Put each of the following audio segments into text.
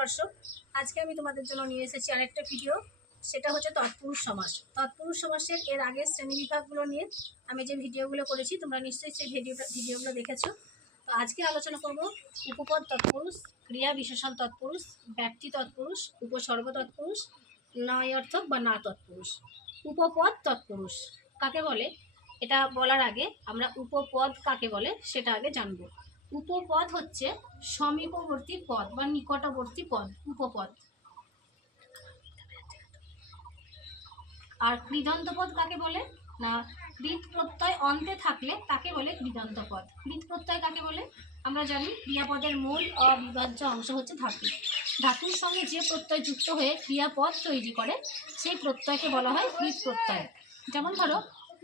দর্শক, আজকে আমি তোমাদের জন্য নিয়ে এসেছি আরেকটা ভিডিও। সেটা হচ্ছে তৎপুরুষ সমাস। তৎপুরুষ সমাসের এর আগের শ্রেণী বিভাগগুলো নিয়ে আমি যে ভিডিওগুলো করেছি, তোমরা নিশ্চয়ই সেই ভিডিওগুলো দেখেছো। তো আজকে আলোচনা করব উপপদ তৎপুরুষ, ক্রিয়া বিশেষণ তৎপুরুষ, ব্যক্তি তৎপুরুষ, উপসর্গ তৎপুরুষ, নয় অর্থক বা না তৎপুরুষ। উপপদ তৎপুরুষ কাকে বলে, এটা বলার আগে আমরা উপপদ কাকে বলে সেটা আগে জানবো। উপপদ হচ্ছে সমীপবর্তী পদ বা নিকটবর্তী পদ, উপপদ। আর কৃদন্ত পদ কাকে বলে না, কৃত প্রত্যয় অন্তে থাকলে তাকে বলে কৃদন্ত পদ। কৃত প্রত্যয় কাকে বলে আমরা জানি, ক্রিয়াপদের মূল অবিভাজ্য অংশ হচ্ছে ধাতু। ধাতুর সঙ্গে যে প্রত্যয় যুক্ত হয়ে ক্রিয়াপদ তৈরি করে সেই প্রত্যয়কে বলা হয় কৃত প্রত্যয়। যেমন ধরো,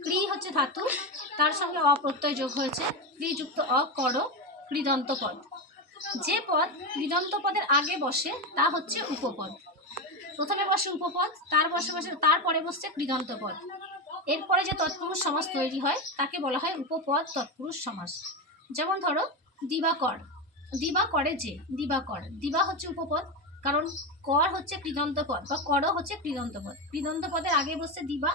ক্রি হচ্ছে ধাতু, তার সঙ্গে অপ্রত্যয় যোগ হয়েছে, ক্রিযুক্ত অ কর, কৃদন্ত পদ। যে পদ কৃদন্ত পদের আগে বসে তা হচ্ছে উপপদ। প্রথমে বসে উপপদ, তারপরে বসছে কৃদন্ত পদ। এরপরে যে তৎপুরুষ সমাস তৈরি হয় তাকে বলা হয় উপপদ তৎপুরুষ সমাস। যেমন ধরো, দিবাকর, দিবা করে যে, দিবাকর, দিবা হচ্ছে উপপদ, কারণ কর হচ্ছে কৃদন্ত পদ বা কর হচ্ছে কৃদন্ত পদ। কৃদন্ত পদের আগে বসছে দিবা,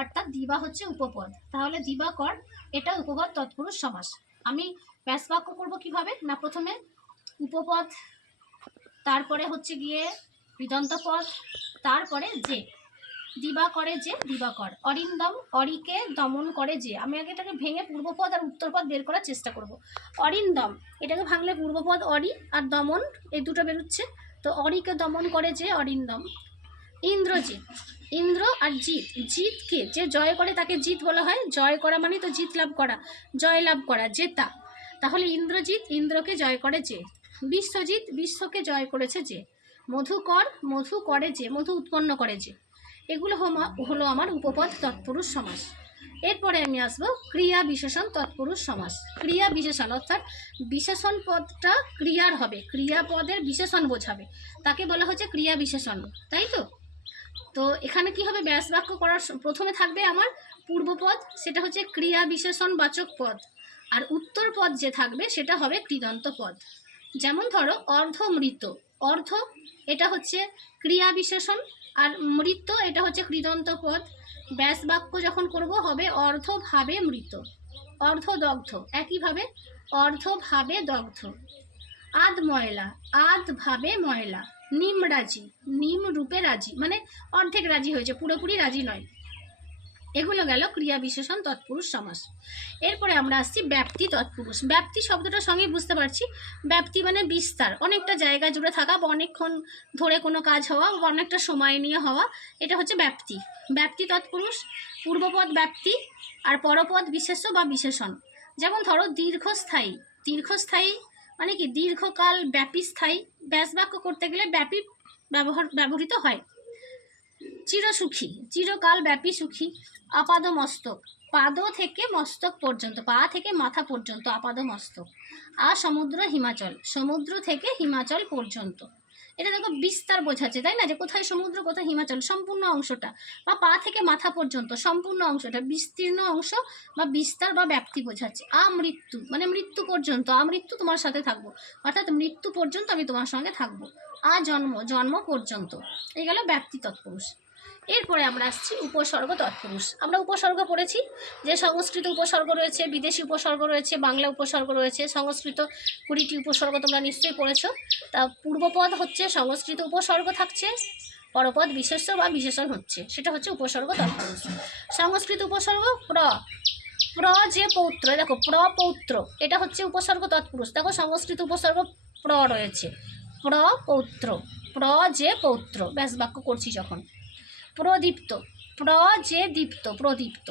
অর্থাৎ দিবা হচ্ছে উপপদ, তাহলে দিবাকর এটা উপপদ তৎপুরুষ সমাস। আমি ব্যাস বাক্য করবো কিভাবে না, প্রথমে উপপদ, তারপরে হচ্ছে গিয়ে কৃদন্ত পদ, তারপরে যে। দিবা করে যে, দিবাকর। অরিন্দম, অরিকে দমন করে যে। আমি আগে এটাকে ভেঙে পূর্বপদ আর উত্তরপদ বের করার চেষ্টা করব। অরিন্দম, এটাকে ভাঙলে পূর্বপদ অরি আর দমন এই দুটো বেরোচ্ছে, তো অরিকে দমন করে যে অরিন্দম। ইন্দ্রজিৎ, ইন্দ্র আর জিৎ, জিতকে যে জয় করে তাকে জিৎ বলা হয়। জয় করা মানে তো জিত লাভ করা, জয় লাভ করা, জেতা। তাহলে ইন্দ্রজিৎ ইন্দ্রকে জয় করে যে। বিশ্বজিৎ বিশ্বকে জয় করেছে যে। মধুকর মধু করে যে, মধু উৎপন্ন করে যে। এগুলো হলো আমার উপপদ তৎপুরুষ সমাস। এরপরে আমি আসবো ক্রিয়া বিশেষণ তৎপুরুষ সমাস। ক্রিয়া বিশেষণ অর্থাৎ বিশেষণ পদটা ক্রিয়ার হবে, ক্রিয়াপদের বিশেষণ বোঝাবে, তাকে বলা হচ্ছে ক্রিয়া বিশেষণ, তাই তো। তো এখানে কি হবে, ব্যাস বাক্য করার প্রথমে থাকবে আমার পূর্বপদ, সেটা হচ্ছে ক্রিয়া বিশেষণ বাচক পদ, আর উত্তর পদ যে থাকবে সেটা হবে কৃদন্ত পদ। যেমন ধরো, অর্ধ মৃত, অর্ধ এটা হচ্ছে ক্রিয়া বিশেষণ, আর মৃত এটা হচ্ছে কৃদন্ত পদ। ব্যাস বাক্য যখন করব হবে অর্ধভাবে মৃত, অর্ধদগ্ধ, একইভাবে অর্ধভাবে দগ্ধ। আধ ময়লা, আধ ভাবে ময়লা। নিম রাজি, নিম রূপে রাজি, মানে অর্ধেক রাজি হয়েছে, পুরোপুরি রাজি নয়। এগুলো গেল ক্রিয়া বিশেষণ তৎপুরুষ সমাস। এরপরে আমরা আসছি ব্যাপ্তি তৎপুরুষ। ব্যাপ্তি শব্দটার সঙ্গে বুঝতে পারছি, ব্যাপ্তি মানে বিস্তার, অনেকটা জায়গা জুড়ে থাকা বা অনেকক্ষণ ধরে কোনো কাজ হওয়া বা অনেকটা সময় নিয়ে হওয়া, এটা হচ্ছে ব্যাপ্তি। ব্যাপ্তি তৎপুরুষ, পূর্বপদ ব্যাপ্তি আর পরপদ বিশেষ্য বা বিশেষণ। যেমন ধরো, দীর্ঘস্থায়ী, দীর্ঘস্থায়ী মানে কি দীর্ঘকাল ব্যাপী স্থায়ী, ব্যাস বাক্য করতে গেলে ব্যাপী ব্যবহৃত হয়। চিরসুখী, চিরকাল ব্যাপী সুখী। আপাদ মস্তক, পাদ থেকে মস্তক পর্যন্ত, পা থেকে মাথা পর্যন্ত আপাদ মস্তক। সমুদ্র হিমাচল, সমুদ্র থেকে হিমাচল পর্যন্ত। এটা দেখো বিস্তার বোঝাচ্ছে, তাই না, যে কোথায় সমুদ্র কোথায় হিমাচল, সম্পূর্ণ অংশটা, বা পা থেকে মাথা পর্যন্ত সম্পূর্ণ অংশটা, বিস্তীর্ণ অংশ বা বিস্তার বা ব্যাপ্তি বোঝাচ্ছে। আমৃত্যু মানে মৃত্যু পর্যন্ত, আমৃত্যু তোমার সাথে থাকবো, অর্থাৎ মৃত্যু পর্যন্ত আমি তোমার সঙ্গে থাকবো। জন্ম, জন্ম পর্যন্ত। এই গেল ব্যাপ্তি তৎপুরুষ। এরপরে আমরা আসছি উপসর্গ তৎপুরুষ। আমরা উপসর্গ পড়েছি, যে সংস্কৃত উপসর্গ রয়েছে, বিদেশি উপসর্গ রয়েছে, বাংলা উপসর্গ রয়েছে। সংস্কৃত 20টি উপসর্গ তোমরা নিশ্চয়ই পড়েছো। তা পূর্বপদ হচ্ছে সংস্কৃত উপসর্গ থাকছে, পরপদ বিশেষ্য বা বিশেষণ হচ্ছে, সেটা হচ্ছে উপসর্গ তৎপুরুষ। সংস্কৃত উপসর্গ প্র, প্র যে পৌত্র, দেখো প্র পৌত্র, এটা হচ্ছে উপসর্গ তৎপুরুষ। দেখো সংস্কৃত উপসর্গ প্র রয়েছে, প্র পৌত্র, প্র যে পৌত্র, ব্যাস বাক্য করছি যখন। প্রদীপ্ত, প্র যে দীপ্ত, প্রদীপ্ত।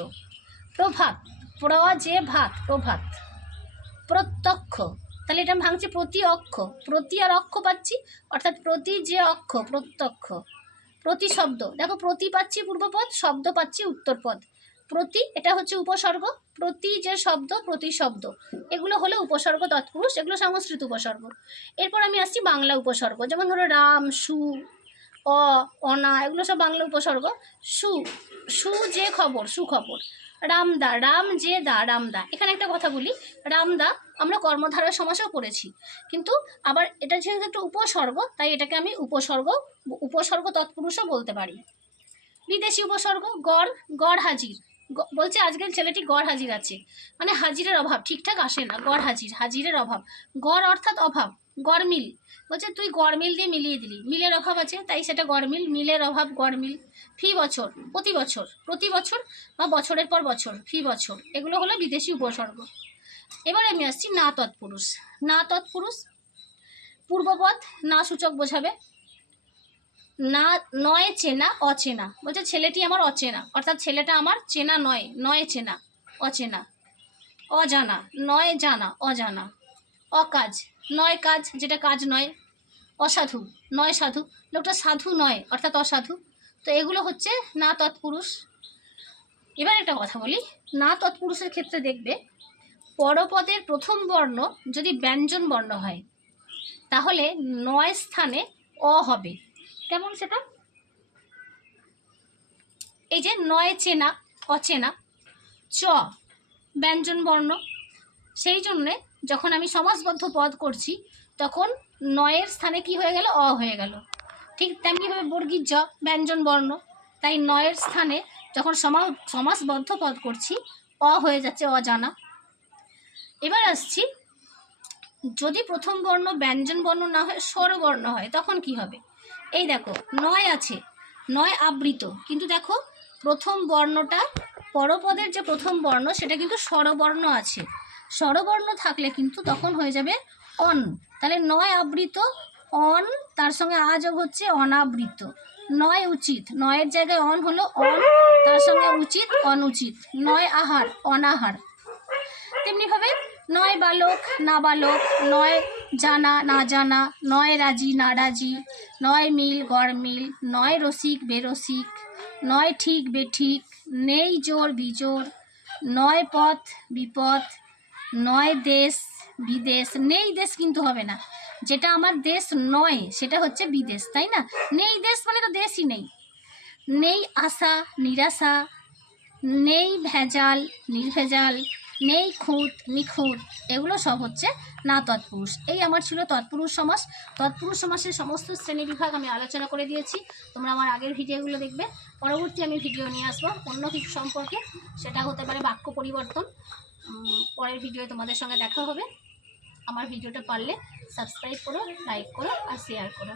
প্রভাত, প্র যে ভাত, প্রভাত। প্রত্যক্ষ, তাহলে এটা ভাঙছে প্রতি অক্ষ, প্রতি আর অক্ষ পাচ্ছি, অর্থাৎ প্রতি যে অক্ষ, প্রত্যক্ষ। প্রতিশব্দ, দেখো প্রতি পাচ্ছি পূর্বপদ, শব্দ পাচ্ছি উত্তরপদ। প্রতি এটা হচ্ছে উপসর্গ, প্রতি যে শব্দ, প্রতিশব্দ, এগুলো হলো উপসর্গ তৎপুরুষ, এগুলো সংস্কৃত উপসর্গ। এরপর আমি আসছি বাংলা উপসর্গ। যেমন ধরো রাম, সু, অনা, এগুলো সব বাংলা উপসর্গ। সু, সু যে খবর, সুখবর। রামদা, রাম যে দা, রামদা। এখানে একটা কথা বলি, রামদা আমরা কর্মধারয় সমাসেও পড়েছি, কিন্তু আবার এটা যেহেতু একটা উপসর্গ তাই এটাকে আমি উপসর্গ তৎপুরুষও বলতে পারি। বিদেশি উপসর্গ গড়, গড় হাজির, বলছে আজকের ছেলেটি গড় হাজির আছে, মানে হাজিরের অভাব, ঠিকঠাক আসে না, গড় হাজির, হাজিরের অভাব। গড় অর্থাৎ অভাব, গড়মিল, বলছে তুই গড়মিল দিয়ে মিলিয়ে দিলি, মিলের অভাব আছে তাই সেটা গড়মিল, মিলের অভাব গড়মিল। ফি বছর, প্রতি বছর, প্রতি বছর বা বছরের পর বছর, ফি বছর, এগুলো হলো বিদেশি উপসর্গ। এবার আমি আসছি না তৎপুরুষ। না তৎপুরুষ পূর্বপদ না সূচক বোঝাবে। না, নয় চেনা, অচেনা, বলছে ছেলেটি আমার অচেনা, অর্থাৎ ছেলেটা আমার চেনা নয়, নয় চেনা, অচেনা। অজানা, নয় জানা, অজানা। অকাজ, নয় কাজ, যেটা কাজ নয়। অসাধু, নয় সাধু, লোকটা সাধু নয়, অর্থাৎ অসাধু। তো এগুলো হচ্ছে না তৎপুরুষ। এবার একটা কথা বলি, না তৎপুরুষের ক্ষেত্রে দেখবে পরপদের প্রথম বর্ণ যদি ব্যঞ্জন বর্ণ হয় তাহলে নয় স্থানে অ হবে। কেমন সেটা? এই যে নয় চেনা, অচেনা, চ ব্যঞ্জন বর্ণ, সেই জন্যে যখন আমি সমাসবদ্ধ পদ করছি তখন নয়ের স্থানে কি হয়ে গেল? অ হয়ে গেল। ঠিক তেমনিভাবে বর্গীর জ ব্যঞ্জন বর্ণ, তাই নয়ের স্থানে যখন সমাসবদ্ধ পদ করছি অ হয়ে যাচ্ছে অজানা। এবার আসছি, যদি প্রথম বর্ণ ব্যঞ্জন বর্ণ না হয় স্বরবর্ণ হয় তখন কি হবে? এই দেখো নয় আছে, নয় আবৃত, কিন্তু দেখো প্রথম বর্ণটা, পরপদের যে প্রথম বর্ণ সেটা কিন্তু স্বরবর্ণ আছে। স্বরবর্ণ থাকলে কিন্তু তখন হয়ে যাবে অন, তাহলে নয় আবৃত অন, তার সঙ্গে আ যোগ হচ্ছে অনাবৃত। নয় উচিত, নয়ের জায়গায় অন হলো অন, তার সঙ্গে উচিত অনুচিত। নয় আহার, অনাহার। তেমনিভাবে নয় বালক, না বালক, নয় জানা, না জানা, নয় রাজি, না রাজি, নয় মিল, গড় মিল, নয় রসিক, বেরসিক, নয় ঠিক, বেঠিক, নেই জোর, বিজোর, নয় পথ, বিপথ, নয় দেশ, বিদেশ। নেই দেশ কিন্তু হবে না, যেটা আমার দেশ নয় সেটা হচ্ছে বিদেশ, তাই না? নেই দেশ মানে তো দেশই নেই। নেই আশা, নিরাশা, নেই ভেজাল, নির্ভেজাল, নেই খুঁত, নিখুঁত, এগুলো সব হচ্ছে না তৎপুরুষ। এই আমার ছিল তৎপুরুষ সমাস। তৎপুরুষ সমাসের সমস্ত শ্রেণী বিভাগ আমি আলোচনা করে দিয়েছি, তোমরা আমার আগের ভিডিওগুলো দেখবে। পরবর্তী আমি ভিডিও নিয়ে আসবো অন্য কিছু সম্পর্কে, সেটা হতে পারে বাক্য পরিবর্তন। পরের ভিডিও তোমাদের সঙ্গে দেখা হবে। আমার ভিডিওটা পারলে সাবস্ক্রাইব করো, লাইক করো আর শেয়ার করো।